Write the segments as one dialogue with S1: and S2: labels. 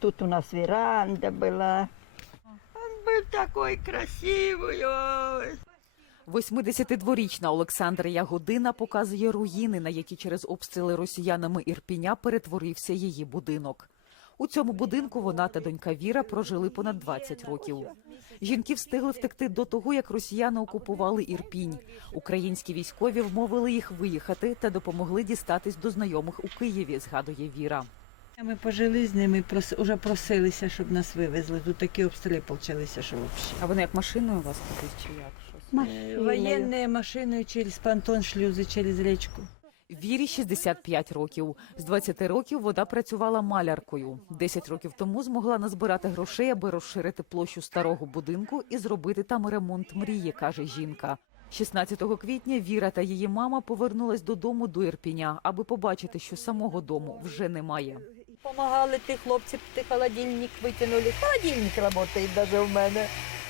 S1: тут у нас веранда была. Он был такой красивый. Ой.
S2: 82-річна Олександра Ягодина показує руїни, на які через обстріли росіянами Ірпіня перетворився її будинок. У цьому будинку вона та донька Віра прожили понад 20 років. Жінки встигли втекти до того, як росіяни окупували Ірпінь. Українські військові вмовили їх виїхати та допомогли дістатись до знайомих у Києві, згадує Віра.
S3: Ми пожили з ними, вже просилися, щоб нас вивезли. Тут такі обстріли почалися, що взагалі.
S2: А вони як машиною вас кудись чи як щось?
S3: Воєнною машиною через понтон шлюзи, через річку.
S2: Вірі 65 років. З 20 років вона працювала маляркою. 10 років тому змогла назбирати грошей, аби розширити площу старого будинку і зробити там ремонт мрії, каже жінка. 16 квітня Віра та її мама повернулась додому до Ірпіня, аби побачити, що самого дому вже немає.
S1: Помагали ті хлопці, ти холодильник витягнули. Холодильник працює навіть у мене.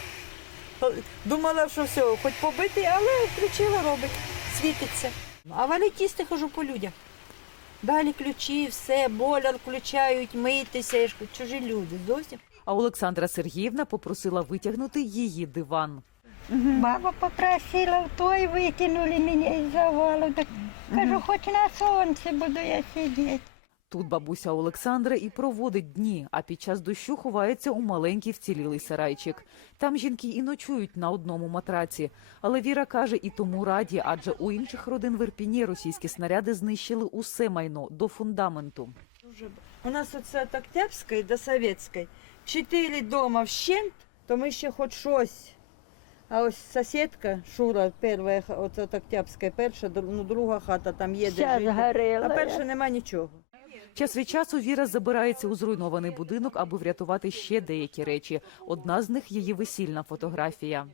S1: Думала, що все, хоч побитий, але включила, робить, світиться. А валітісти хожу по людях. Далі ключі, все, бойлер включають, митися, я ж кажу, чужі люди зовсім.
S2: А Олександра Сергіївна попросила витягнути її диван.
S4: Мама попросила, в той витягнули мене із завалу. Так, кажу, хоч на сонці буду я сидіти.
S2: Тут бабуся Олександра і проводить дні, а під час дощу ховається у маленький вцілілий сарайчик. Там жінки і ночують на одному матраці. Але Віра каже, і тому раді, адже у інших родин в Ірпіні російські снаряди знищили усе майно до фундаменту.
S3: У нас оце від Октябрьської до Совєтської 4 дома вщент, то ми ще хоч щось. А ось сусідка, Шура, перша, от Октябрьська перша, друга хата там є, де
S4: Вся
S3: жити.
S4: згорела.
S3: А перша нема нічого.
S2: Час від часу Віра забирається у зруйнований будинок, аби врятувати ще деякі речі. Одна з них – її весільна фотографія.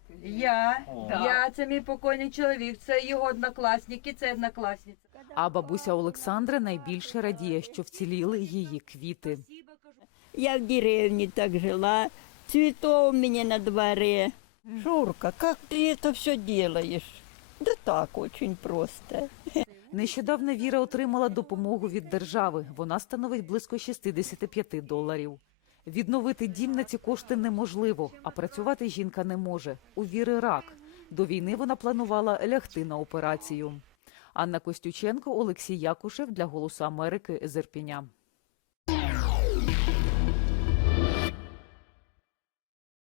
S3: Я, це мій покойний чоловік, це його однокласники, це однокласниця.
S2: А бабуся Олександра найбільше радіє, що вціліли її квіти.
S4: Я в деревне так жила, цветов у меня на дворе. Шурка, как ты это все делаешь? Да так, очень просто.
S2: Нещодавно Віра отримала допомогу від держави. Вона становить близько $65. Відновити дім на ці кошти неможливо, а працювати жінка не може. У Віри рак. До війни вона планувала лягти на операцію. Анна Костюченко, Олексій Якушев для «Голосу Америки» з Ірпіня.